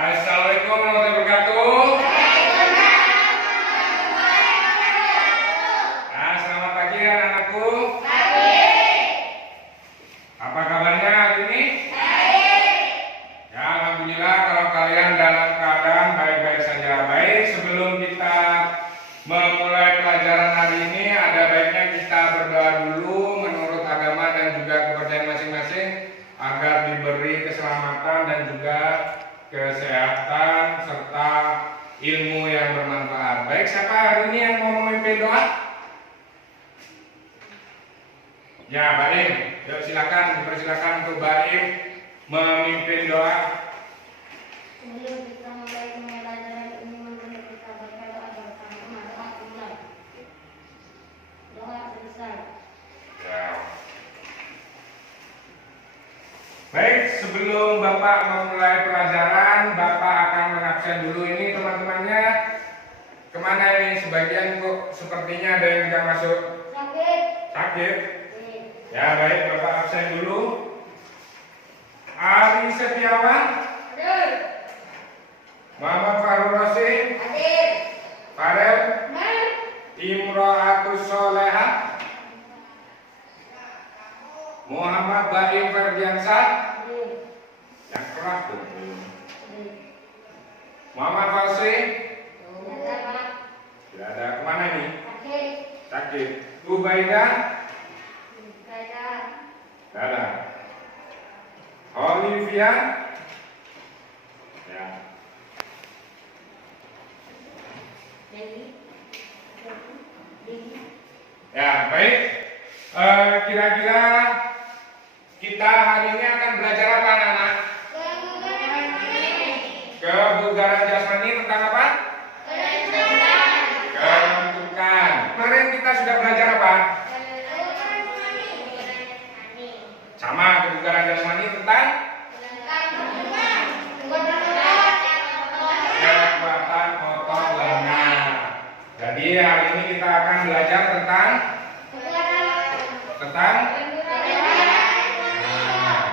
Assalamualaikum warahmatullahi wabarakatuh. Nah, selamat pagi anak-anakku. Apa kabarnya hari ini? Ya, alhamdulillah kalau kalian dalam keadaan baik-baik saja. Baik, sebelum kita memulai pelajaran hari ini, ada baiknya kita berdoa dulu menurut agama dan juga kepercayaan masing-masing agar diberi keselamatan dan juga kesehatan serta ilmu yang bermanfaat. Baik, siapa hari ini yang mau memimpin doa? Ya, Mbak Im. Yuk silakan, dipersilakan untuk Mbak Im memimpin doa. Sebelum kita mulai pembelajaran ini, mari kita berdoa bersama. Doa selesai. Ya. Baik, sebelum Bapak memulai pelajaran, Bapak akan mengabsen dulu ini teman-temannya. Kemana ini? Sebagian kok sepertinya ada yang tidak masuk. Sakit. Sakit? Ya baik, Bapak absen dulu. Ari Setiawan, Hadir. Muhammad Farul Rosin, Hadir. Farel, Hadir. Imro'atus Solehah, Muhammad Baim Ferdiansah, Hadir. yang keras tuh. Hadir. Muhammad Fasri, Ada Pak. tidak ada. Kemana nih? Sakit. Sakit. Ubaidah, Ada. tidak ada. Olivia, ya. Dewi. Dewi. Ya baik. Kira-kira kita hari ini akan belajar apa, anak-anak? Kebugaran jasmani tentang apa? Kebentukan. Kemarin kita sudah belajar apa? Sama, kebugaran jasmani tentang kekuatan otot lengan. Jadi hari ini kita akan belajar tentang Nah,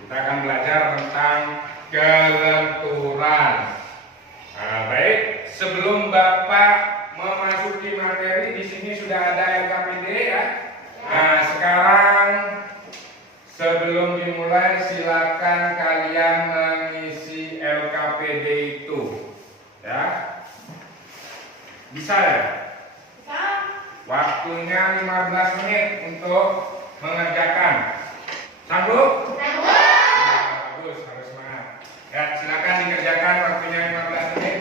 kita akan belajar tentang kelenturan. Nah, baik, sebelum Bapak memasuki materi, di sini sudah ada LKPD ya. Nah, sekarang sebelum dimulai silakan kalian mengisi LKPD itu. Ya. Bisa ya? Waktunya 15 menit untuk mengerjakan. Sanggup? Sanggup. Nah, bagus, harus semangat. Ya, silakan dikerjakan, waktunya 15 menit.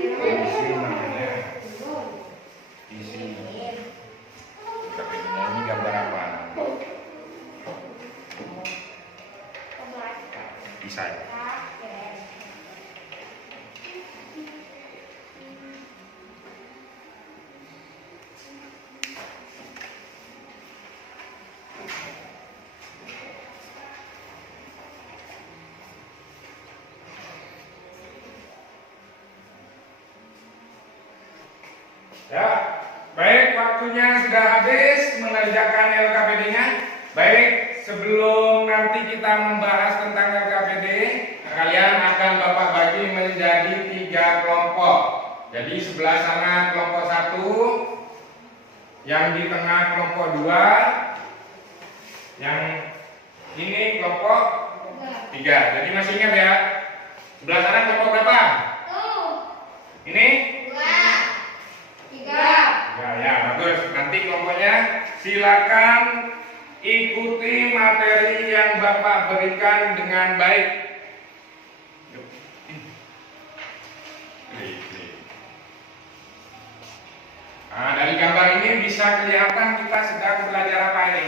Isi namanya. Isi. Ini gambar apa? Bisa ya? Ya, baik, waktunya sudah habis mengerjakan LKPD-nya. Baik, sebelum nanti kita membahas tentang LKPD, kalian akan Bapak bagi menjadi 3 kelompok. Jadi sebelah sana kelompok 1, yang di tengah kelompok 2, yang ini kelompok 3. Jadi masih ingat ya? Sebelah sana kelompok berapa? Ini? Ya, bagus. Nanti kelompoknya silakan ikuti materi yang Bapak berikan dengan baik. Nah, dari gambar ini bisa kelihatan kita sedang belajar apa ini?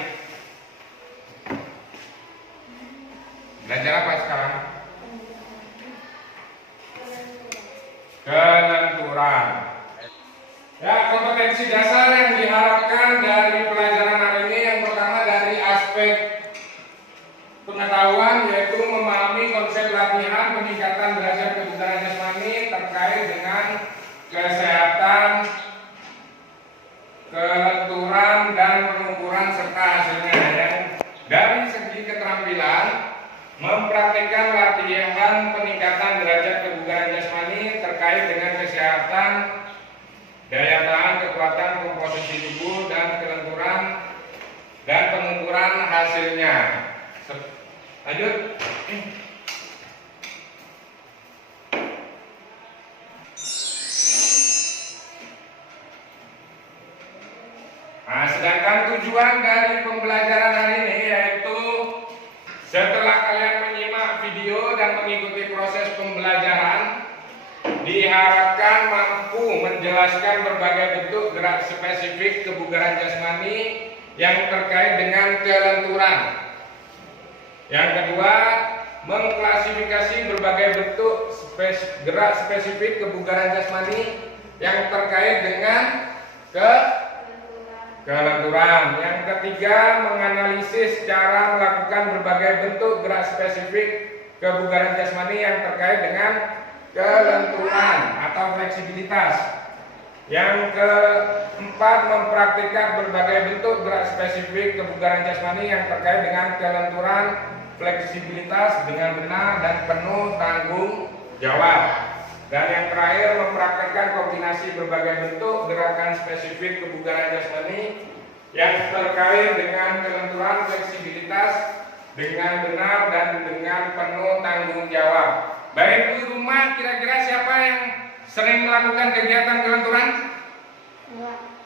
Belajar apa sekarang? Kelenturan. Ya, kompetensi dasar yang diharapkan dari pelajaran hari ini yang pertama dari aspek pengetahuan yaitu memahami konsep latihan peningkatan derajat kebugaran jasmani terkait dengan kesehatan, kelenturan dan pengukuran serta hasilnya. Yang dari segi keterampilan prosesnya. Lanjut. Nah, sedangkan tujuan dari pembelajaran hari ini yaitu setelah kalian menyimak video dan mengikuti proses pembelajaran, diharapkan mampu menjelaskan berbagai bentuk gerak spesifik kebugaran jasmani yang terkait dengan kelenturan. Yang kedua, mengklasifikasi berbagai bentuk gerak spesifik kebugaran jasmani yang terkait dengan kelenturan. Yang ketiga, menganalisis cara melakukan berbagai bentuk gerak spesifik kebugaran jasmani yang terkait dengan kelenturan atau fleksibilitas. Yang keempat, mempraktikkan berbagai bentuk gerak spesifik kebugaran jasmani yang terkait dengan kelenturan, fleksibilitas dengan benar dan penuh tanggung jawab. Dan yang terakhir, mempraktikkan kombinasi berbagai bentuk gerakan spesifik kebugaran jasmani yang terkait dengan kelenturan, fleksibilitas dengan benar dan dengan penuh tanggung jawab. Baik, di rumah kira-kira siapa yang sering melakukan kegiatan kelenturan?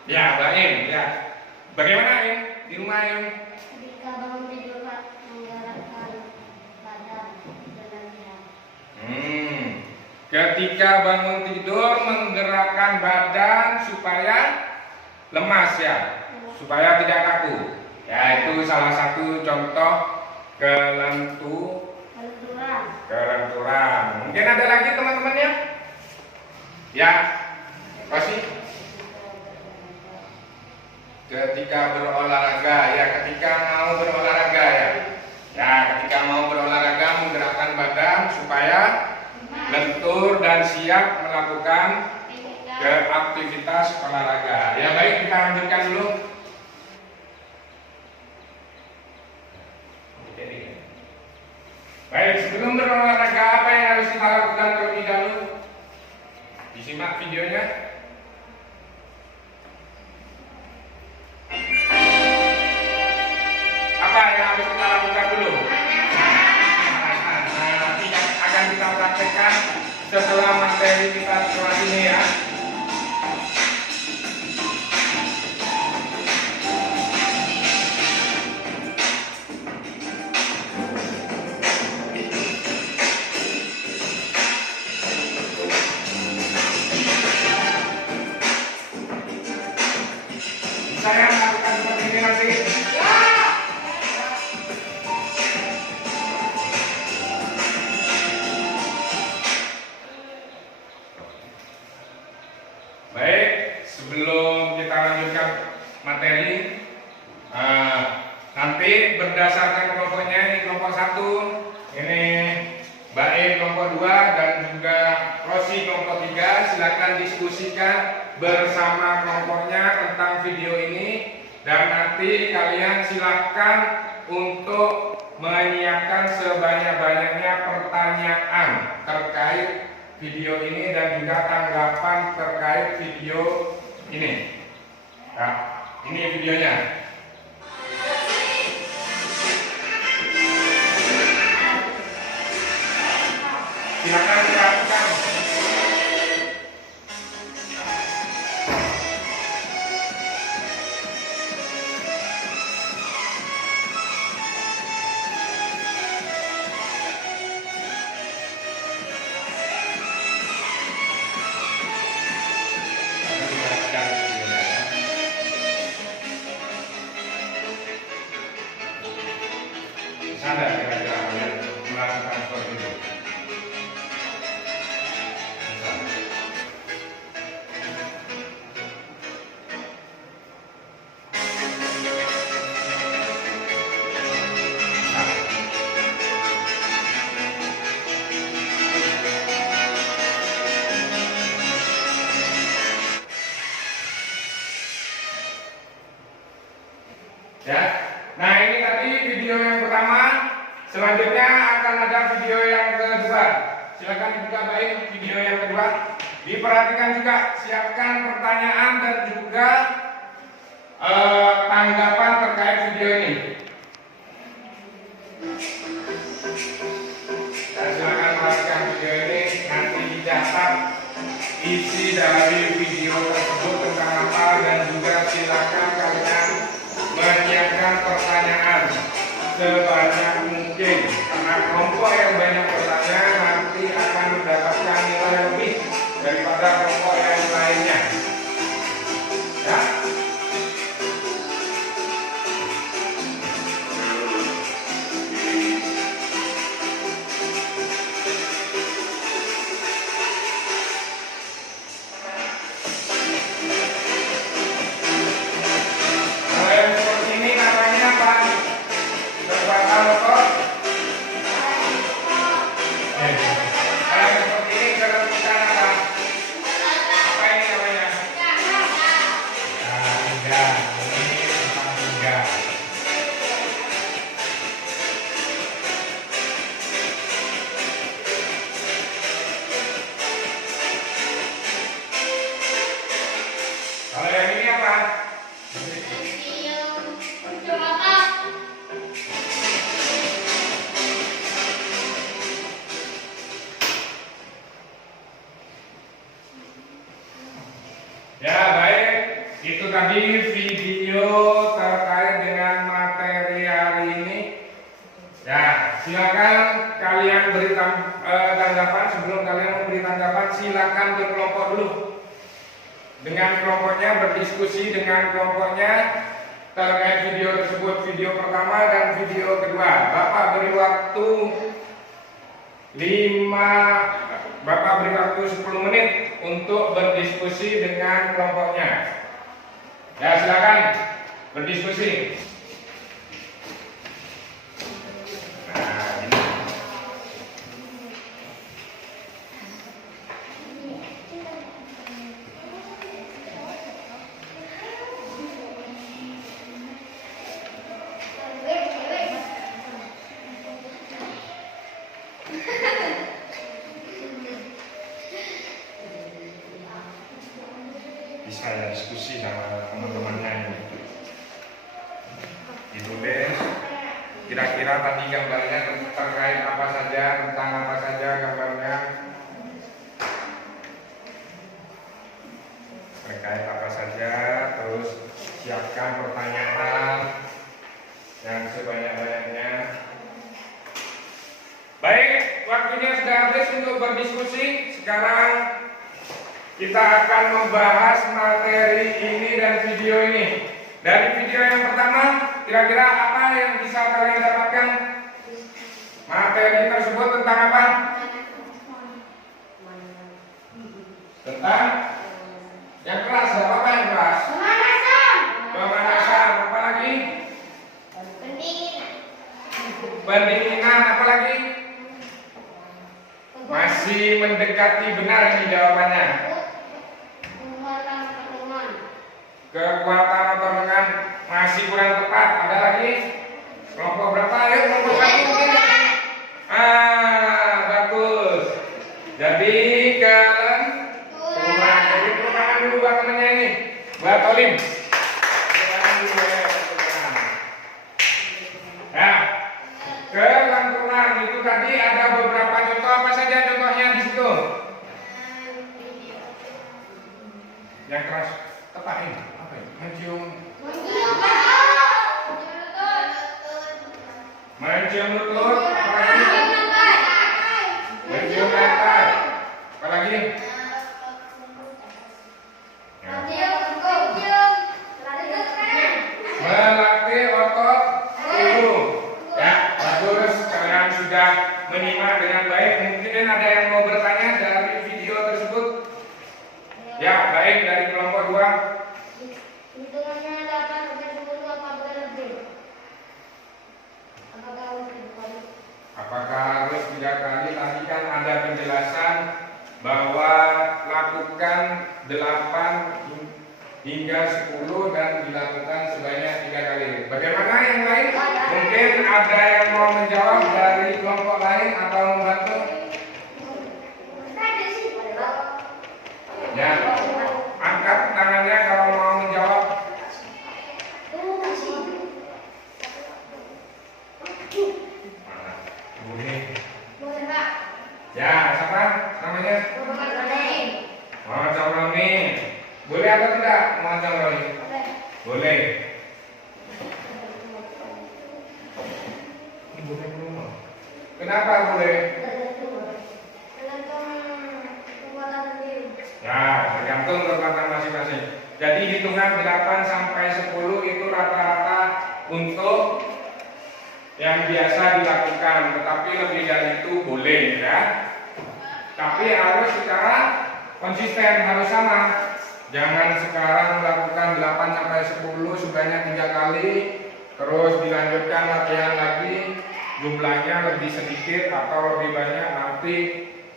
Ya, baik. Ya. Bagaimana Im? Di rumah Im? Ketika bangun tidur Pak, menggerakkan badan dan leher. Ketika bangun tidur menggerakkan badan supaya lemas ya, supaya tidak kaku. Ya, itu salah satu contoh kelenturan. Mungkin ada lagi teman-temannya? Ya, pasti. Ketika berolahraga ya, ketika mau berolahraga ya. Ya, ketika mau berolahraga menggerakkan badan supaya lentur dan siap melakukan aktivitas olahraga. Ya baik, kita lanjutkan dulu. Baik, sebelum berolahraga apa yang harus kita lakukan terlebih dahulu? Disimak videonya. Apa yang harus kita lakukan dulu? Nanti akan kita praktekkan setelah materi kita kelas ini ya. Saya melakukan seperti ini nanti. Baik, sebelum kita lanjutkan materi, nanti berdasarkan kelompoknya, ini kelompok 1, ini Mbak E kelompok 2 dan juga Rosi kelompok 3, silakan diskusikan bersama kelompoknya tentang video ini, dan nanti kalian silakan untuk menyiapkan sebanyak-banyaknya pertanyaan terkait video ini dan juga tanggapan terkait video ini. Nah, ini videonya. Silakan dilakukan. Sadar kira-kira kalian melakukan seperti itu. Ya, nah ini tadi video yang pertama. Selanjutnya akan ada video yang kedua. Silakan dibuka baik video yang kedua. Diperhatikan juga, siapkan pertanyaan dan juga tanggapan terkait video ini. sebanyak mungkin. Karena kelompok yang banyak bertanya nanti akan mendapatkan nilai lebih daripada kelompok yang lainnya. Ya. Ya baik, itu tadi video terkait dengan materi hari ini. Ya, silakan kalian beri tanggapan. Sebelum kalian memberi tanggapan, silakan berkelompok dulu. Dengan kelompoknya berdiskusi dengan kelompoknya terkait video tersebut, video pertama dan video kedua. Bapak beri waktu 10 menit untuk berdiskusi dengan kelompoknya. Ya, silakan berdiskusi. Nah, ini. Bisa ya diskusi sama teman-temannya ini. Ditulis kira-kira tadi gambarnya terkait apa saja, tentang apa saja gambarnya, terkait apa saja. Terus siapkan pertanyaan yang sebanyak-banyaknya. Baik, waktunya sudah habis untuk berdiskusi. Sekarang kita akan membahas materi ini dan video ini. Dari video yang pertama, kira-kira apa yang bisa kalian dapatkan? Materi tersebut tentang apa? Tentang yang keras, apa yang keras? Pemanasan. Pemanasan, apa lagi? Pendinginan. Pendinginan, apa lagi? Masih mendekati benar ini jawabannya. Kekuatan otot lengan masih kurang tepat. Ada lagi? Kelompok berapa? Ayo kelompok satu mungkin. Bagus. Jadi kalian kurang. Jadi perubahan dulu buat temennya ini. Buat Olim. Perubahan dulu ya. Nah, kelenturan itu tadi ada beberapa contoh. Apa saja contohnya di situ? Yang keras tetahin. Mencium lutut, apa lagi? Mencium lantai, apa lagi? Melatih otot tubuh. Ya, bagus. Kalian sudah menyimak dengan baik. Mungkin ada yang mau bertanya dari video tersebut. Ya, baik, dari kelompok 2. Hitungannya 8 sampai 10 apa boleh lebih? Apakah harus 3 kali? Tadi kan ada penjelasan bahwa lakukan 8 hingga 10 dan dilakukan sebanyak 3 kali. Bagaimana yang lain? Mungkin ada yang mau menjawab dari kelompok lain atau membantu? Ya, angkat tangannya kalau mau menjawab. Ya, siapa namanya? Muhammad Jamroni. Boleh atau tidak Muhammad Jamroni? Boleh. Kenapa boleh? Tergantung kekuatan sendiri. Ya, tergantung kekuatan masing-masing. Jadi hitungan 8 sampai 10 itu rata-rata untuk yang biasa dilakukan, tetapi lebih dari itu boleh ya. Tapi harus secara konsisten, harus sama. Jangan sekarang melakukan 8 sampai 10 sebanyak 3 kali, terus dilanjutkan latihan lagi, jumlahnya lebih sedikit atau lebih banyak, nanti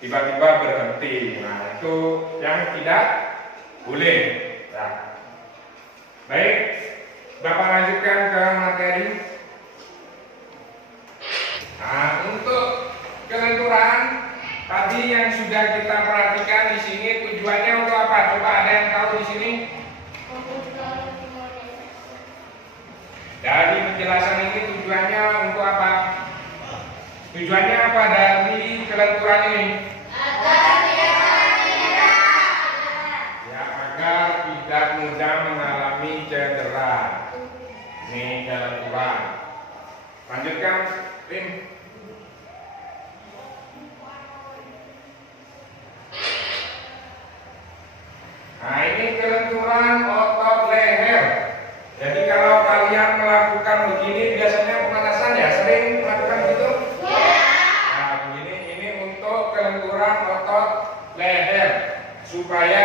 tiba-tiba berhenti. Nah, itu yang tidak boleh. Ya. Baik, Bapak lanjutkan ke materi. Nah, untuk kelenturan tadi yang sudah kita perhatikan di sini tujuannya untuk apa? Coba ada yang tahu di sini? Dari penjelasan ini tujuannya untuk apa? Tujuannya apa dari kelenturan ini? Ya, agar tidak mudah mengalami cedera. Ini kelenturan. Lanjutkan, Tim. Nah, ini kelenturan otot leher. Jadi kalau kalian melakukan begini, biasanya pemanasan ya, sering melakukan gitu? Nah, begini, ini untuk kelenturan otot leher supaya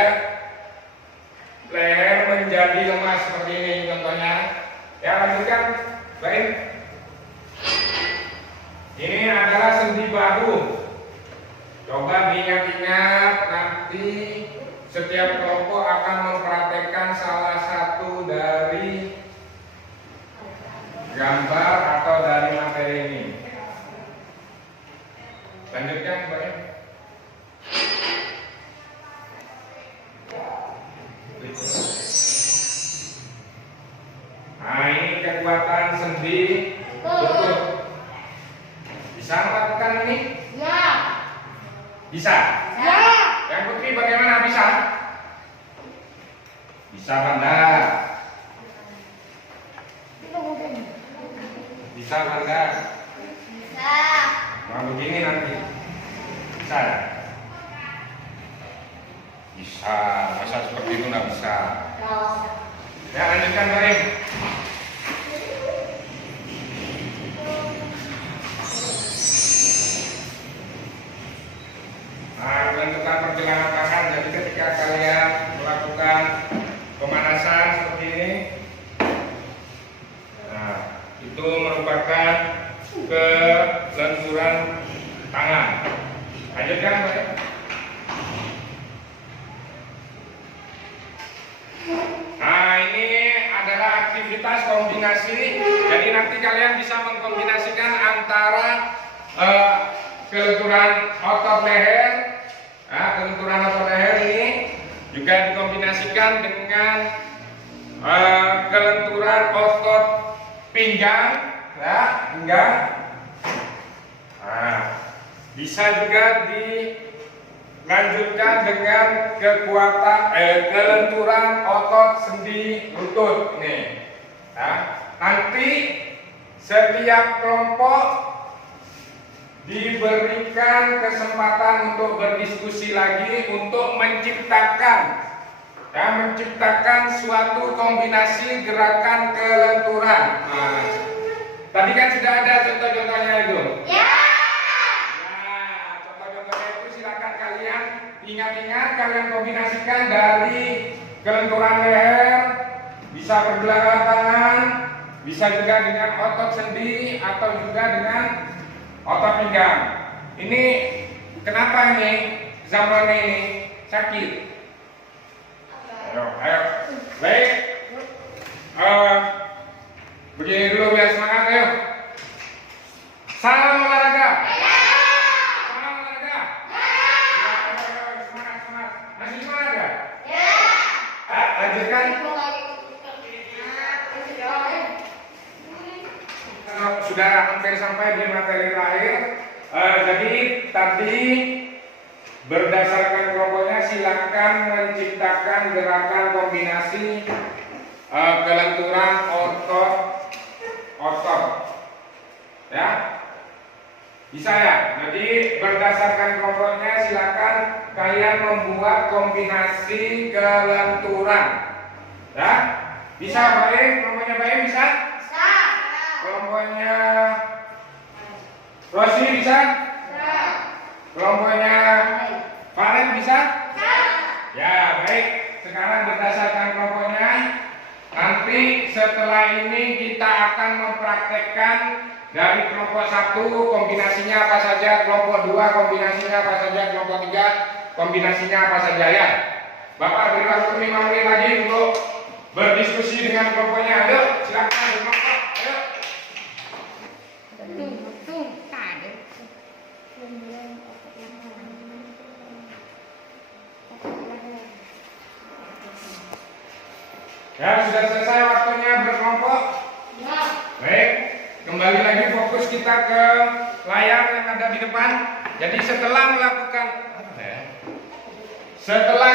leher menjadi lemas seperti ini contohnya. Ya, lanjutkan, baik. Ini adalah sendi bahu. Coba diingat-ingat, nanti setiap kelompok akan mempraktekkan salah satu dari gambar atau dari materi ini. Lanjutkan, baik. Nah, ini kekuatan sendi lutut. Bisa melakukan ini? Ya. Bisa. Ya. Yang Putri bagaimana bisa? Bisa Banda. Bisa Banda. Bisa. Mau begini nanti. Bisa ya? Bisa. Masa seperti itu nggak bisa. Ya, lanjutkan baik. Nah, menentukan pergelangan tangan. Jadi ketika kalian melakukan pemanasan seperti ini, nah, itu merupakan kelenturan tangan. Lanjutkan, baik. Nah, ini adalah aktivitas kombinasi. Jadi nanti kalian bisa mengkombinasikan antara kelenturan otot leher. Nah, kelenturan otot leher ini juga dikombinasikan dengan kelenturan otot pinggang, ya, pinggang. Nah, bisa juga dilanjutkan dengan kekuatan kelenturan otot sendi lutut nih. Nah, nanti setiap kelompok diberikan kesempatan untuk berdiskusi lagi untuk menciptakan suatu kombinasi gerakan kelenturan. Nah, tadi kan sudah ada contoh-contohnya itu. Ya. Nah, contoh-contohnya itu silakan kalian ingat-ingat, kalian kombinasikan dari kelenturan leher, bisa pergelangan tangan, bisa juga dengan otot sendi atau juga dengan otot pinggang. Ini kenapa ini Zamroni ini sakit? Ayo. Baik. Begini dulu biar semangat, ayo. Salam olahraga. Salam olahraga. Ayo, semangat. Masih semangat ya? Lanjutkan. Sudah hampir sampai di materi terakhir. Jadi tadi berdasarkan kelompoknya silakan menciptakan gerakan kombinasi kelenturan otot, ya. Bisa ya? Jadi berdasarkan kelompoknya silakan kalian membuat kombinasi kelenturan. Ya? Bisa baik? Kelompoknya baik bisa? Bisa. Kelompoknya Rosi bisa? Bisa. Kelompoknya Valen bisa? Bisa. Ya, baik. Sekarang berdasarkan kelompoknya, nanti setelah ini kita akan mempraktekkan dari kelompok 1 kombinasinya apa saja, kelompok 2 kombinasinya apa saja, kelompok 3 kombinasinya apa saja ya. Bapak beri waktu 5 menit lagi untuk berdiskusi dengan kelompoknya. Ayo, silakan berkelompok. Ayo. Ya, sudah selesai waktunya berkelompok. Ya. Baik, kembali lagi fokus kita ke layar yang ada di depan. Jadi setelah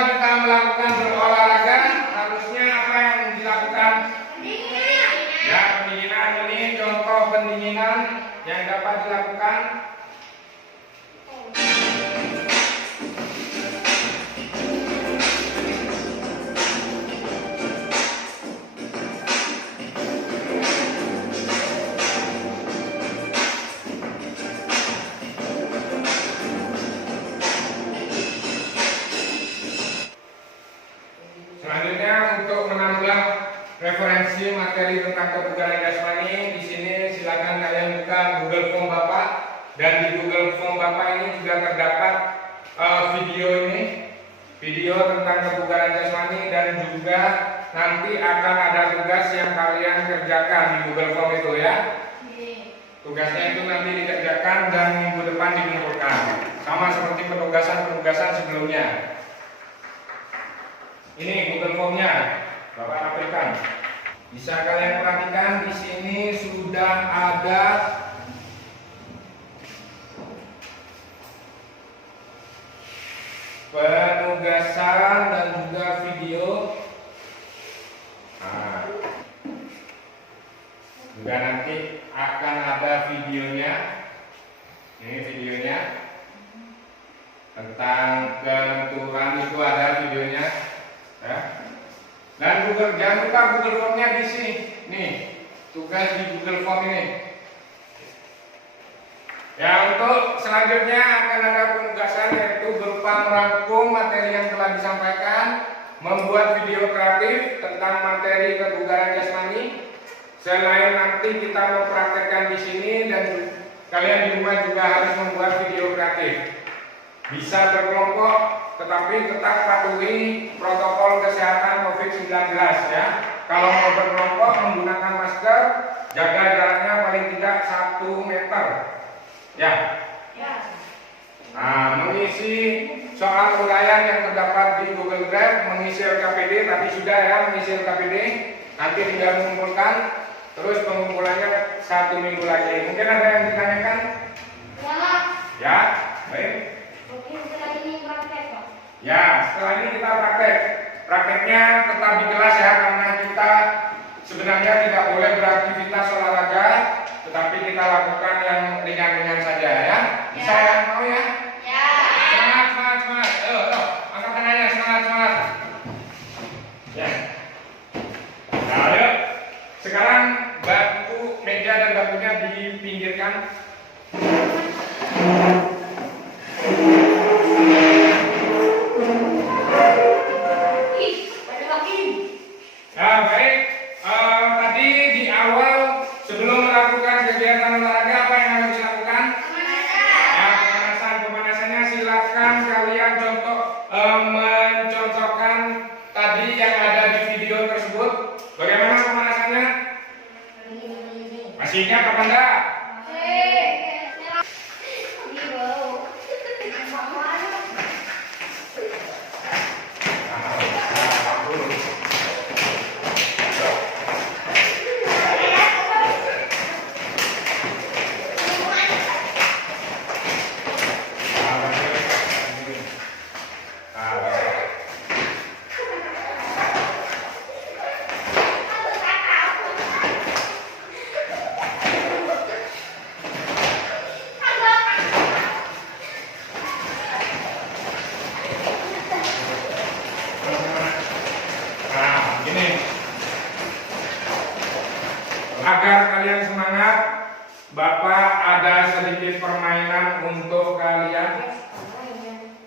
kita melakukan berolahraga, harusnya apa yang dilakukan? Pendinginan. Ya, pendinginan. Ini contoh pendinginan yang dapat dilakukan. Selanjutnya untuk menambah referensi materi tentang kebugaran jasmani, di sini silakan kalian buka Google Form Bapak, dan di Google Form Bapak ini juga terdapat video tentang kebugaran jasmani, dan juga nanti akan ada tugas yang kalian kerjakan di Google Form itu ya. Tugasnya itu nanti dikerjakan dan minggu depan dikumpulkan, sama seperti penugasan sebelumnya. Ini Google Formnya, Bapak tampilkan. Bisa kalian perhatikan di sini sudah ada penugasan dan juga video. Nah, juga nanti akan ada videonya. Ini videonya tentang kelenturan, itu ada videonya. Ya. Dan jangan lupa Google Formnya di sini. Nih, tugas di Google Form ini. Ya, untuk selanjutnya akan ada penugasan, yaitu berupa merangkum materi yang telah disampaikan, membuat video kreatif tentang materi kebugaran jasmani. Selain nanti kita mempraktekkan di sini, dan kalian di rumah juga harus membuat video kreatif. Bisa berkelompok, tetapi tetap patuhi protokol kesehatan COVID-19 ya. Kalau mau berkelompok menggunakan masker, jaga jaraknya paling tidak 1 meter. Ya. Nah, mengisi soal uraian yang terdapat di Google Drive, mengisi LKPD tadi sudah ya, mengisi LKPD. Nanti tinggal mengumpulkan, terus pengumpulannya 1 minggu lagi. Mungkin ada yang ditanyakan? Ya, baik. Ya, setelah ini kita praktek. Prakteknya tetap di kelas ya, karena kita sebenarnya tidak boleh beraktivitas olahraga, tetapi kita lakukan yang ringan-ringan saja ya. Bisa ya, mau ya? Ya. Semangat. Ayo, angkat tangannya, semangat. Ya. Nah, ayo. Sekarang bangku, meja dan bangkunya dipinggirkan. Masih ingat apa enggak? Bapak ada sedikit permainan untuk kalian.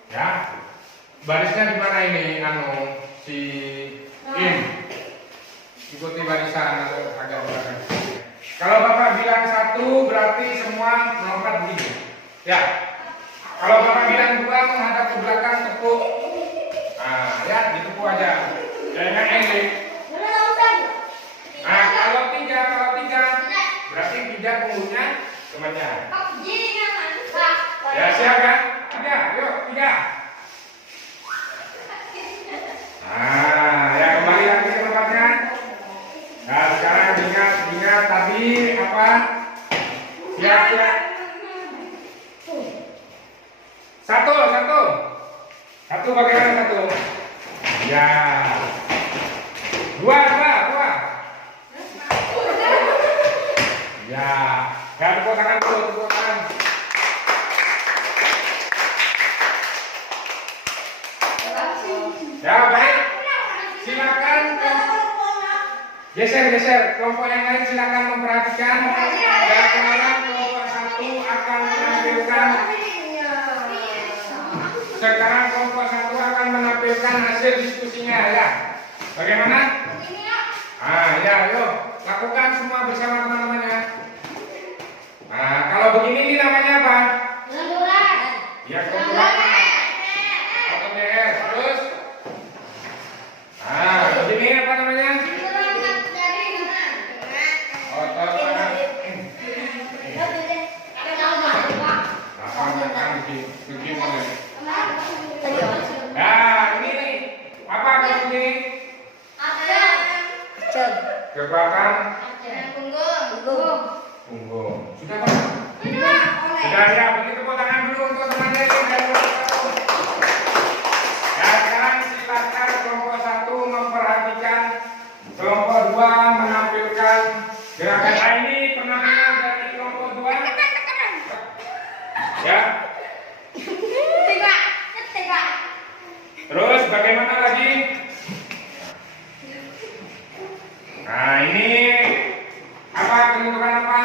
Ya. Barisnya di mana ini? Si In. Ikuti barisan agak belakang. Kalau Bapak bilang 1 berarti semua melompat begini. Ya. Kalau Bapak bilang 2 menghadap ke belakang tepuk. Nah, ya ditepuk aja. Jangan ending. Nah, kalau tiga berarti 3 punggungnya temannya. Ya siap kan? 3, yuk 3. Nah, ya kembali lagi ke tempatnya. Nah, sekarang ingat tadi apa? Siap. Satu bagaimana 1? Ya. 2. Ya. Ya, tepuk tangan dulu, tepuk tangan. Ya, baik. Silakan geser. Kelompok yang lain silakan memperhatikan. Dan sekarang kelompok 1 akan menampilkan hasil diskusinya ya. Bagaimana? Ya, yuk lakukan semua bersama teman-temannya. Nah, kalau begini ini namanya apa? Ya, kebetulan. Atau DR. Terus? Nah, begini apa namanya? Otot tangan. Begini. Nah, ini nih. Apa kalau begini? Ke belakang. Punggung. Sudah Pak? Sudah ya. Begitu tepuk tangan dulu untuk temannya ini. Ya, sekarang silakan kelompok 1 memperhatikan, kelompok 2 menampilkan gerakan. Nah, ini penampilan dari kelompok 2. Ya. Terus bagaimana lagi? Nah, ini apa bentukan apa?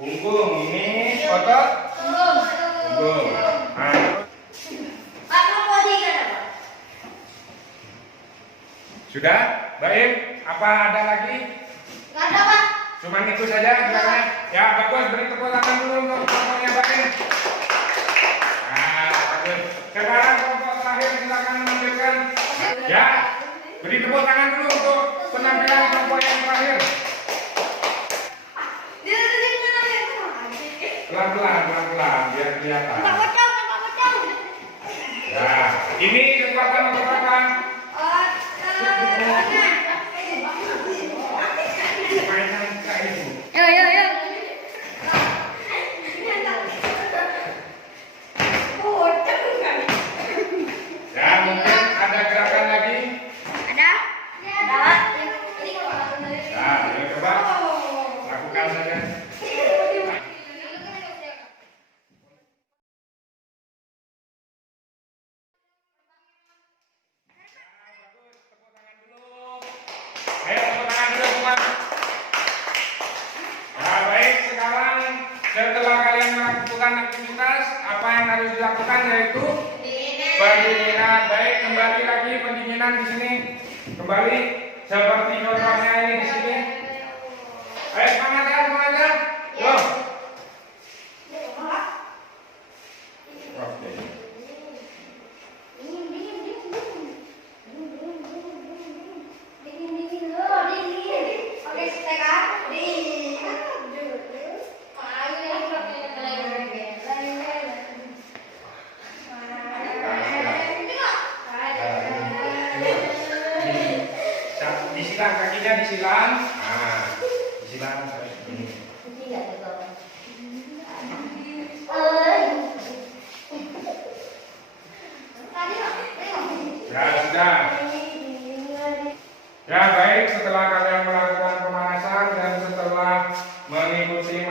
Punggung. Ini otot punggung. Nah. Sudah? Baik. Apa ada lagi? Cuman itu saja gerakannya. Ya, bagus. Beri tepuk tangan dulu untuk kelompoknya Baik. Nah, bagus. Sekarang kelompok terakhir silakan menampilkan. Ya, beri tepuk tangan dulu untuk penampilan kelompok yang terakhir. Pelan-pelan biar kelihatan. Ya, ini kekuatan untuk apa? Ya, mungkin ada gerakan lagi. Nah, ayo coba lakukan saja. Ayo tepuk tangan dulu semua. Nah, baik, sekarang setelah kalian melakukan aktivitas, apa yang harus dilakukan yaitu pendinginan. Baik, kembali lagi pendinginan di sini. Kembali seperti contohnya ini di sini. Ayo semangat ya. Yo. Oke. Disilang kakinya disilang. Nah, disilang ini. Ya sudah. Ya baik, setelah kalian melakukan pemanasan dan setelah mengikuti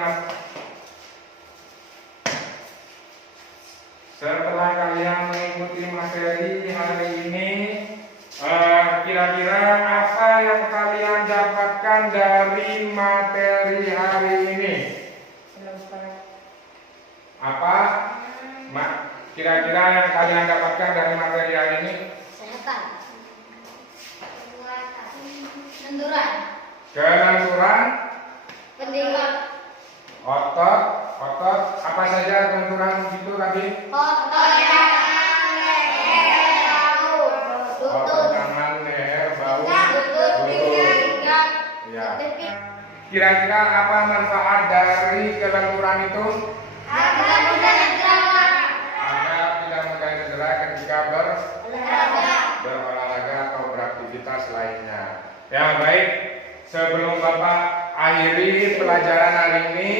materi hari ini, kira-kira apa yang kalian dapatkan dari materi hari ini? Apa? Kira-kira yang kalian dapatkan dari materi hari ini? Kesehatan. Kelenturan. Kelenturan, Pendidikan. otot, apa saja kelenturan itu tadi? Otot Otot tangan, leher, bahu, lutut. Ya. Kira-kira apa manfaat dari kelenturan itu? Agar tidak mudah cedera ketika berolahraga atau beraktivitas lainnya. Ya baik, sebelum Bapak akhiri pelajaran hari ini,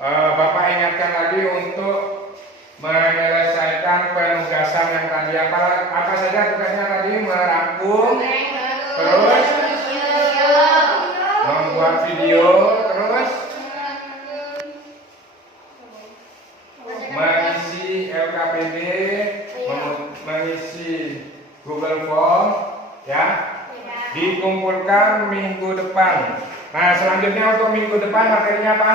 Bapak ingatkan lagi untuk menyelesaikan penugasan yang tadi. Apa saja tugasnya tadi? Merangkum, terus membuat video, terus mengisi LKPD, mengisi Google Form, ya, dikumpulkan minggu depan. Nah, selanjutnya untuk minggu depan materinya apa?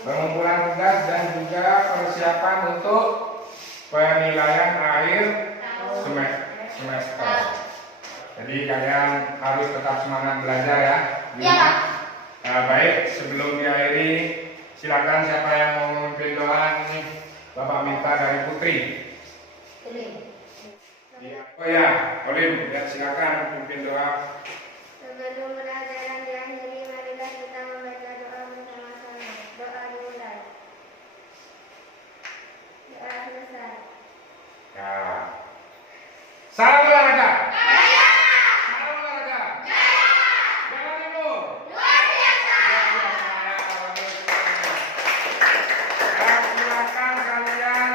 Pengumpulan tugas dan juga persiapan untuk penilaian akhir semester. Jadi kalian harus tetap semangat belajar ya. Ya. Nah, baik, sebelum diakhiri, silakan siapa yang mau memimpin doa ini. Bapak minta dari Putri. Oh ya, Olim, ya silakan pimpin doa. Sebelum pelajaran diakhiri, marilah kita membaca doa bersama-sama. Doa dimulai. Doa selesai. Ya. Salam olahraga. Salam olahraga. Jawa Timur. Luar biasa. Ya, silakan kalian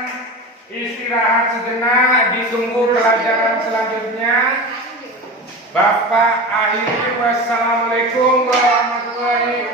istirahat sejenak, ditunggu pelajaran selanjutnya. Bapak akhiri, wassalamualaikum warahmatullahi